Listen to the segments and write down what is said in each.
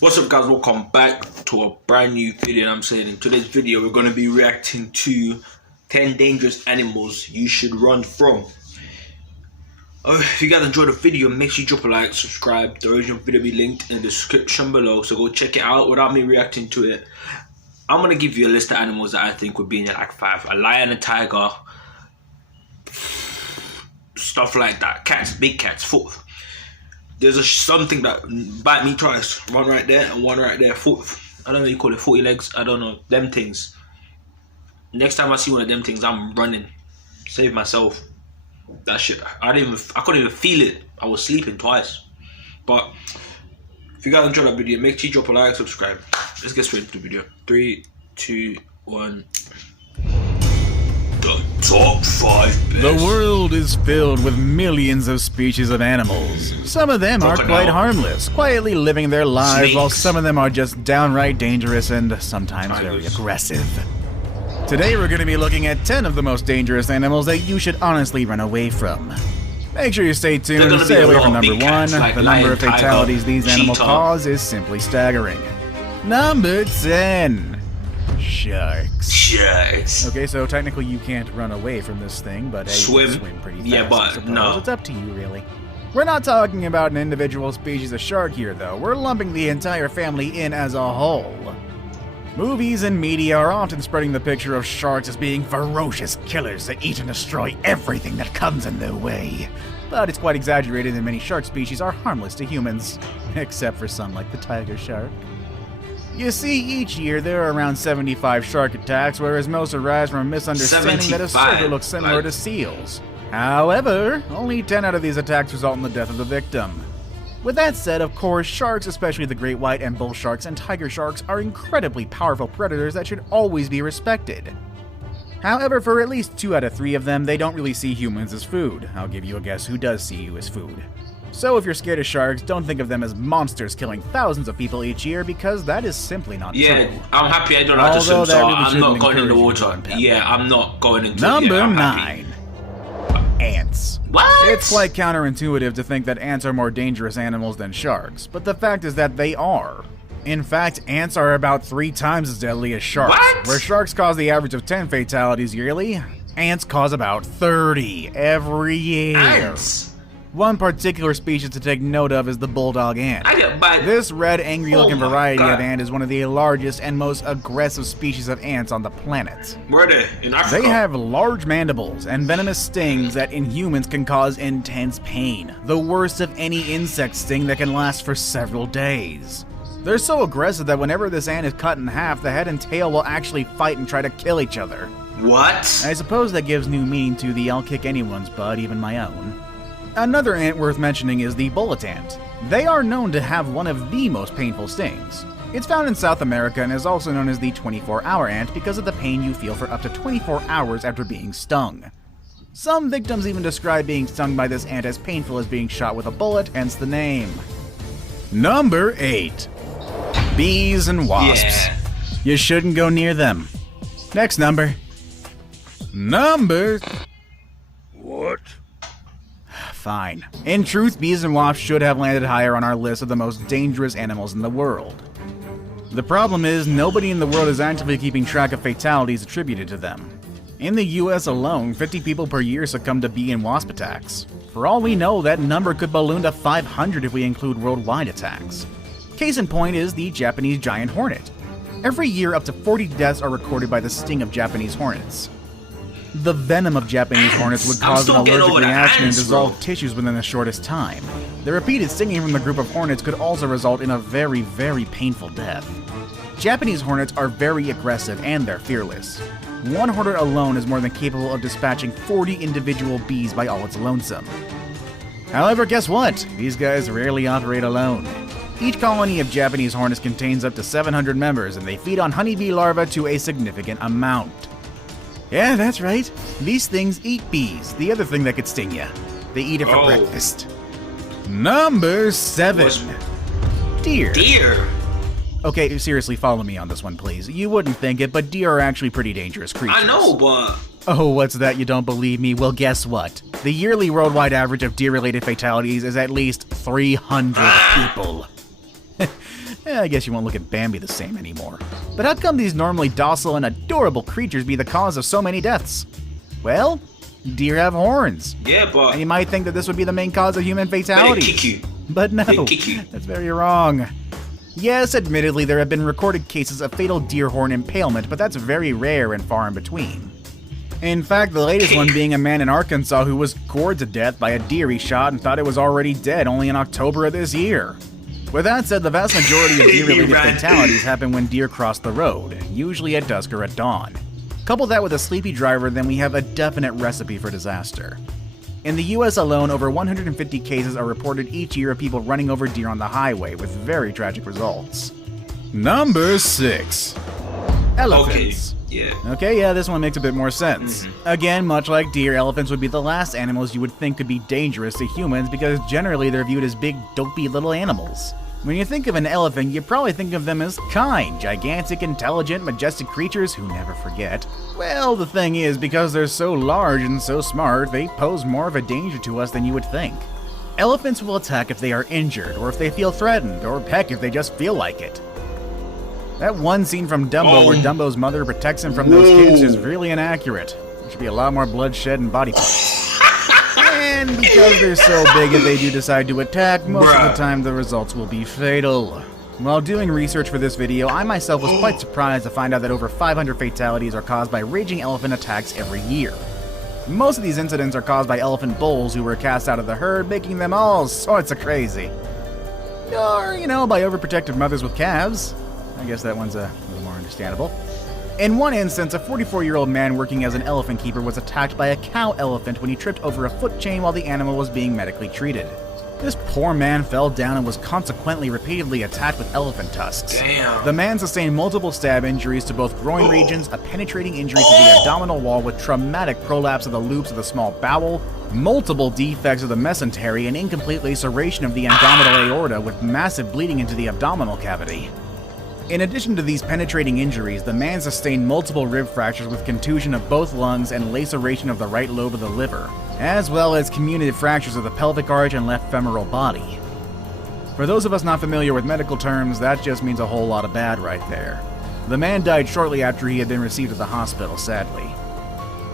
What's up, guys? Welcome back to a brand new video. In today's video we're going to be reacting to 10 dangerous animals you should run from. If you guys enjoyed the video, make sure you drop a like, subscribe. The original video will be linked in the description below, so go check it out. Without me reacting to it, I'm going to give you a list of animals that I think would be in your like 5. A lion, a tiger, stuff like that. Cats, big cats, 4th. There's something that bite me twice. One right there and one right there. 4th. I don't know what you call it, 40 legs. I don't know. Them things. Next time I see one of them things, I'm running. Save myself. That shit. I couldn't even feel it. I was sleeping twice. But if you guys enjoyed that video, make sure you drop a like, subscribe. Let's get straight into the video. 3, 2, 1. The top 5 best. The world is filled with millions of species of animals. Some of them Crocodile. are quite harmless, quietly living their lives, Snakes. while some of them are just downright dangerous and sometimes Tigers. very aggressive. Today we're going to be looking at 10 of the most dangerous animals that you should honestly run away from. Make sure you stay tuned and stay away from number 1. Like The lion, number of fatalities tiger, these animals cheetah. cause is simply staggering. Number 10. Sharks. Sharks. Okay, so technically you can't run away from this thing, but hey, you can swim pretty fast. Yeah, but I suppose. no. It's up to you, really. We're not talking about an individual species of shark here, though. We're lumping the entire family in as a whole. Movies and media are often spreading the picture of sharks as being ferocious killers that eat and destroy everything that comes in their way. But it's quite exaggerated, and many shark species are harmless to humans, except for some like the tiger shark. You see, each year there are around 75 shark attacks, whereas most arise from a misunderstanding that a 75? circle looks similar to seals. However, only 10 out of these attacks result in the death of the victim. With that said, of course, sharks, especially the great white and bull sharks and tiger sharks, are incredibly powerful predators that should always be respected. However, for at least 2 out of 3 of them, they don't really see humans as food. I'll give you a guess who does see you as food. So if you're scared of sharks, don't think of them as monsters killing thousands of people each year, because that is simply not true. I'm happy I don't have to swim, Although that so really I'm not shouldn't going in the encourage you to water. run, Pepper. Yeah, I'm not going into Number it. I'm happy. 9. Ants. What? It's quite counterintuitive to think that ants are more dangerous animals than sharks, but the fact is that they are. In fact, ants are about 3 times as deadly as sharks. What? Where sharks cause the average of 10 fatalities yearly, ants cause about 30 every year. Ants. One particular species to take note of is the bulldog ant. I get bite. This red, angry-looking Oh my variety God. of ant is one of the largest and most aggressive species of ants on the planet. Where are they? In Africa? They have large mandibles and venomous stings that in humans can cause intense pain, the worst of any insect sting that can last for several days. They're so aggressive that whenever this ant is cut in half, the head and tail will actually fight and try to kill each other. What? I suppose that gives new meaning to the I'll kick anyone's butt, even my own. Another ant worth mentioning is the bullet ant. They are known to have one of the most painful stings. It's found in South America and is also known as the 24-hour ant because of the pain you feel for up to 24 hours after being stung. Some victims even describe being stung by this ant as painful as being shot with a bullet, hence the name. Number 8. Bees and wasps. Yeah. You shouldn't go near them. Next number. Number... What? Fine. In truth, bees and wasps should have landed higher on our list of the most dangerous animals in the world. The problem is, nobody in the world is actively keeping track of fatalities attributed to them. In the US alone, 50 people per year succumb to bee and wasp attacks. For all we know, that number could balloon to 500 if we include worldwide attacks. Case in point is the Japanese giant hornet. Every year, up to 40 deaths are recorded by the sting of Japanese hornets. The venom of Japanese hornets would cause an allergic reaction and dissolve tissues within the shortest time. The repeated stinging from the group of hornets could also result in a very, very painful death. Japanese hornets are very aggressive and they're fearless. One hornet alone is more than capable of dispatching 40 individual bees by all its lonesome. However, guess what? These guys rarely operate alone. Each colony of Japanese hornets contains up to 700 members, and they feed on honeybee larvae to a significant amount. Yeah, that's right. These things eat bees, the other thing that could sting you. They eat it for breakfast. Number 7. Deer. Deer. Okay, seriously, follow me on this one, please. You wouldn't think it, but deer are actually pretty dangerous creatures. I know, but... Oh, what's that? You don't believe me? Well, guess what? The yearly worldwide average of deer-related fatalities is at least 300 people. I guess you won't look at Bambi the same anymore. But how come these normally docile and adorable creatures be the cause of so many deaths? Well, deer have horns. Yeah, but... And you might think that this would be the main cause of human fatality. They kick you. But no, They kick you. that's very wrong. Yes, admittedly, there have been recorded cases of fatal deer horn impalement, but that's very rare and far in between. In fact, the latest one being a man in Arkansas who was gored to death by a deer he shot and thought it was already dead only in October of this year. With that said, the vast majority of deer-related fatalities happen when deer cross the road, usually at dusk or at dawn. Couple that with a sleepy driver, then we have a definite recipe for disaster. In the US alone, over 150 cases are reported each year of people running over deer on the highway, with very tragic results. Number 6. Elephants. Okay, yeah, this one makes a bit more sense. Again, much like deer, elephants would be the last animals you would think could be dangerous to humans because generally they're viewed as big, dopey little animals. When you think of an elephant, you probably think of them as kind, gigantic, intelligent, majestic creatures who never forget. Well, the thing is, because they're so large and so smart, they pose more of a danger to us than you would think. Elephants will attack if they are injured, or if they feel threatened, or heck, if they just feel like it. That one scene from Dumbo where Dumbo's mother protects him from those kids is really inaccurate. There should be a lot more bloodshed and body parts. And because they're so big, if they do decide to attack, most of the time the results will be fatal. While doing research for this video, I myself was quite surprised to find out that over 500 fatalities are caused by raging elephant attacks every year. Most of these incidents are caused by elephant bulls who were cast out of the herd, making them all sorts of crazy. Or, by overprotective mothers with calves. I guess that one's a little more understandable. In one instance, a 44-year-old man working as an elephant keeper was attacked by a cow elephant when he tripped over a foot chain while the animal was being medically treated. This poor man fell down and was consequently repeatedly attacked with elephant tusks. Damn. The man sustained multiple stab injuries to both groin regions, a penetrating injury to the abdominal wall with traumatic prolapse of the loops of the small bowel, multiple defects of the mesentery, and incomplete laceration of the abdominal aorta with massive bleeding into the abdominal cavity. In addition to these penetrating injuries, the man sustained multiple rib fractures with contusion of both lungs and laceration of the right lobe of the liver, as well as comminuted fractures of the pelvic arch and left femoral body. For those of us not familiar with medical terms, that just means a whole lot of bad right there. The man died shortly after he had been received at the hospital, sadly.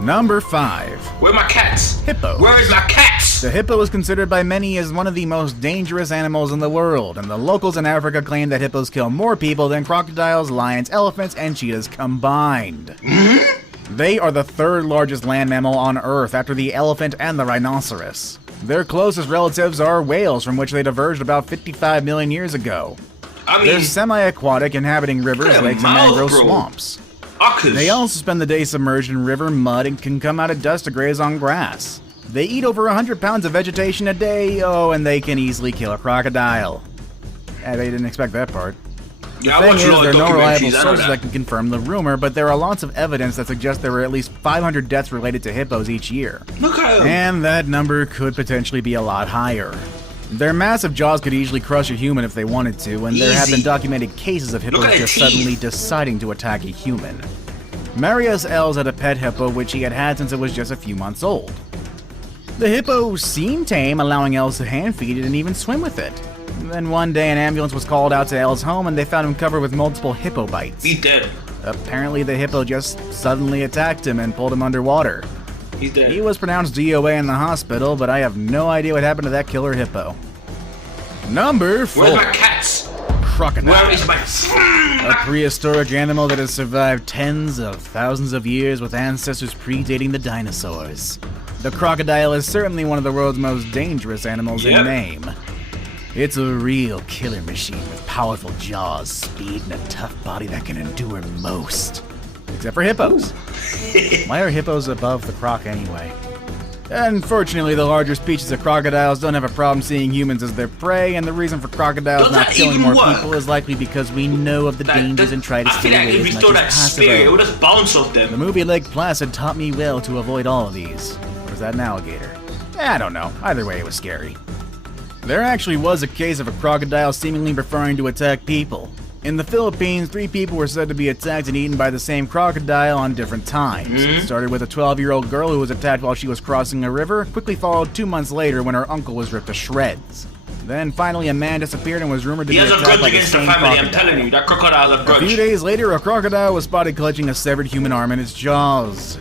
Number 5. Where are my cats? Hippo. Where is my cats? The hippo is considered by many as one of the most dangerous animals in the world, and the locals in Africa claim that hippos kill more people than crocodiles, lions, elephants, and cheetahs combined. They are the third largest land mammal on Earth after the elephant and the rhinoceros. Their closest relatives are whales, from which they diverged about 55 million years ago. They're semi-aquatic, inhabiting rivers, lakes, and mangrove swamps. They also spend the day submerged in river mud and can come out at dusk to graze on grass. They eat over 100 pounds of vegetation a day, and they can easily kill a crocodile. Yeah, they didn't expect that part. The thing is, there are no reliable sources that can confirm the rumor, but there are lots of evidence that suggests there were at least 500 deaths related to hippos each year. And that number could potentially be a lot higher. Their massive jaws could easily crush a human if they wanted to, and there have been documented cases of hippos just suddenly deciding to attack a human. Marius Els had a pet hippo which he had had since it was just a few months old. The hippo seemed tame, allowing Els to hand feed it and even swim with it. Then one day an ambulance was called out to Els' home and they found him covered with multiple hippo bites. He's dead. Apparently the hippo just suddenly attacked him and pulled him underwater. He's dead. He was pronounced DOA in the hospital, but I have no idea what happened to that killer hippo. Number 4. Where's my cats? Crocodile. Where is my... A prehistoric animal that has survived tens of thousands of years with ancestors predating the dinosaurs. The crocodile is certainly one of the world's most dangerous animals in name. It's a real killer machine with powerful jaws, speed, and a tough body that can endure most. Except for hippos. Why are hippos above the croc anyway? Unfortunately, the larger species of crocodiles don't have a problem seeing humans as their prey, and the reason for crocodiles not killing more people is likely because we know of the dangers and try to stay away as much as possible. It would just bounce off them. The movie Lake Placid taught me well to avoid all of these. Or is that an alligator? I don't know. Either way, it was scary. There actually was a case of a crocodile seemingly preferring to attack people. In the Philippines, 3 people were said to be attacked and eaten by the same crocodile on different times. It started with a 12-year-old girl who was attacked while she was crossing a river, quickly followed 2 months later when her uncle was ripped to shreds. Then finally a man disappeared and was rumored to He be has a attacked grudge by the against the same family, I'm crocodile. telling you. That crocodile has a A few grudge. days later, a crocodile was spotted clutching a severed human arm in its jaws.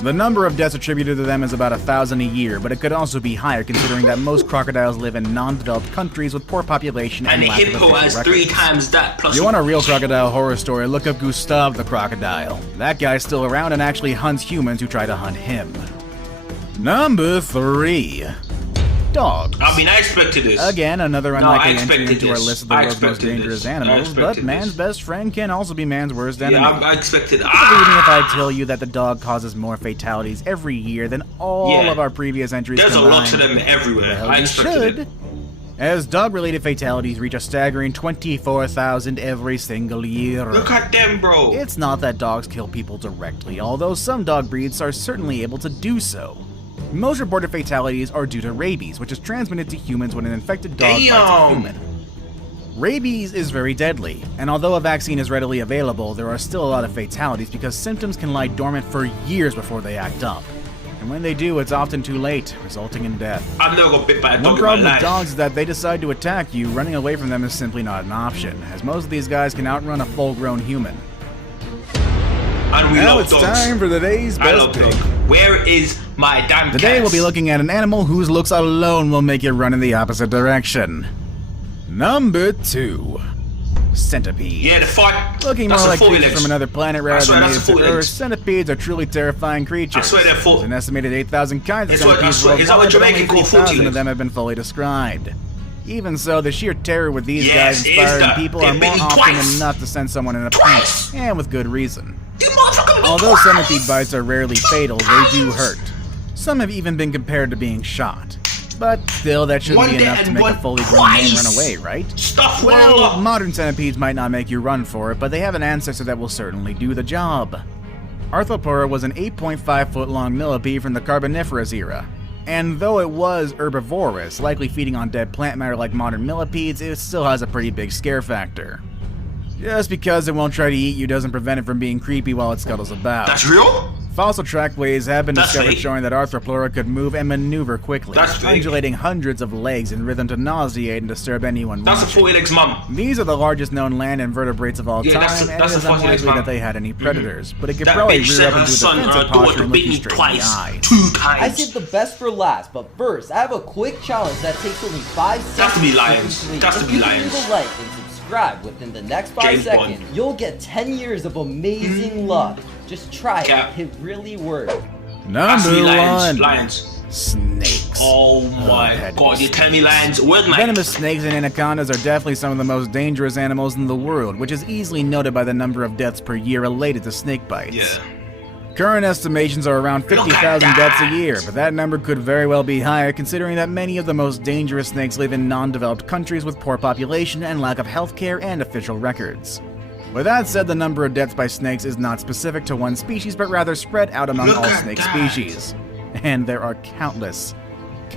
The number of deaths attributed to them is about 1,000 a year, but it could also be higher considering that most crocodiles live in non-developed countries with poor population and And the lack of hippo official has records. 3 times that plus. If you want a real crocodile horror story, look up Gustav the crocodile. That guy's still around and actually hunts humans who try to hunt him. Number 3. Dogs. I mean, I expected this. Again, another I unlikely entry expected into our this. list of the I world's most expected dangerous this. I animals, but expected man's this. best friend can also be man's worst enemy. Yeah, I expected. Believe me if I tell you that the dog causes more fatalities every year than all Yeah. of our previous entries There's a lot combined. of them everywhere. Well, I you expected should, it. as dog-related fatalities reach a staggering 24,000 every single year. Look at them, bro. It's not that dogs kill people directly, although some dog breeds are certainly able to do so. Most reported fatalities are due to rabies, which is transmitted to humans when an infected dog bites a Damn. human. Rabies is very deadly, and although a vaccine is readily available, there are still a lot of fatalities because symptoms can lie dormant for years before they act up. And when they do, it's often too late, resulting in death. I've never got bit by a One dog in my problem with life. dogs is that they decide to attack you, running away from them is simply not an option, as most of these guys can outrun a full-grown human. And we Now love it's dogs. time for today's I best love pick. dogs. Where is my damn Today cats? we'll be looking at an animal whose looks alone will make you run in the opposite direction. Number 2. Centipede. Yeah, the fight. Looking That's more the like 40 creatures legs. from another planet rather swear than that's native the to 40 Earth, legs. centipedes are truly terrifying creatures. I swear they're There's an estimated 8,000 kinds of It's what- centipedes is that what worldwide, but Jamaican only call 40 3,000 of legs? them have been fully described. Even so, the sheer terror with these Yes, guys it is inspiring that. people They are bit more me often twice. than enough to send someone in a Twice. panic, and with good reason. You motherfucker bit me Although twice. centipede bites are rarely fatal, they do hurt. Some have even been compared to being shot. But still, that shouldn't One be day enough to and make a one fully grown man twice. run away, right? Stuff Well, well, modern centipedes might not make you run for it, but they have an ancestor that will certainly do the job. Arthropleura was an 8.5-foot long millipede from the Carboniferous era. And though it was herbivorous, likely feeding on dead plant matter like modern millipedes, it still has a pretty big scare factor. Just because it won't try to eat you doesn't prevent it from being creepy while it scuttles about. That's real? Fossil trackways have been That's discovered fake. showing that Arthropleura could move and maneuver quickly, That's fake. undulating hundreds of legs in rhythm to nauseate and disturb anyone That's a watching. 40 legs mum. These are the largest known land invertebrates of all Yeah, time, that's and a it is 40 legs, unlikely man. that they had any predators, but it could That probably bitch rear said up her into a son or her defensive daughter posture and bit look you me straight in the twice. eye. 2 times. I saved the best for last, but first, I have a quick challenge that takes only 5 seconds. Has to be lions. complete. Has to If be you lions. leave a like and subscribe within the next 5 James Bond. seconds, you'll get 10 years of amazing luck. Just try Cap. it. It really works. Has to be Number lions. 1. Lions. Snakes. Oh my had to god, be you tell me lions. Where's my... Venomous snakes and anacondas are definitely some of the most dangerous animals in the world, which is easily noted by the number of deaths per year related to snake bites. Yeah. Current estimations are around Look at 50,000 deaths a that. year, but that number could very well be higher considering that many of the most dangerous snakes live in non-developed countries with poor population and lack of healthcare and official records. With that said, the number of deaths by snakes is not specific to one species, but rather spread out among Look all at snake that. species. And there are countless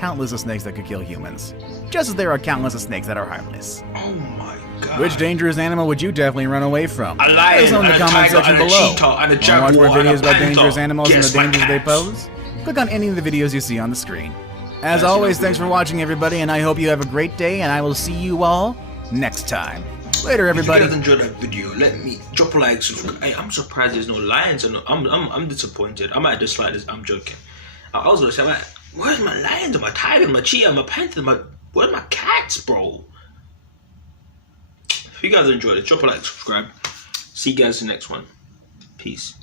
of snakes that could kill humans, just as there are countless of snakes that are harmless. Oh my god. Which dangerous animal would you definitely run away from? A lion, Let us know in the and a comment tiger, section and a below. cheetah, and a Want to watch jaguar, more and a videos about panther? dangerous animals and Guess the my dangers they cats. pose? Click on any of the videos you see on the screen. As That's always, enough thanks for watching, everybody, and I hope you have a great day, and I will see you all next time. Later, everybody. If you guys enjoyed that video, let me drop a like, subscribe. Hey, I'm surprised there's no lions. And I'm disappointed. I might dislike this. I'm joking. I was gonna say, like, where's my lions, and my tiger, and my cheetah, and my panther, where's my cats, bro? If you guys enjoyed it, drop a like, subscribe. See you guys in the next one. Peace.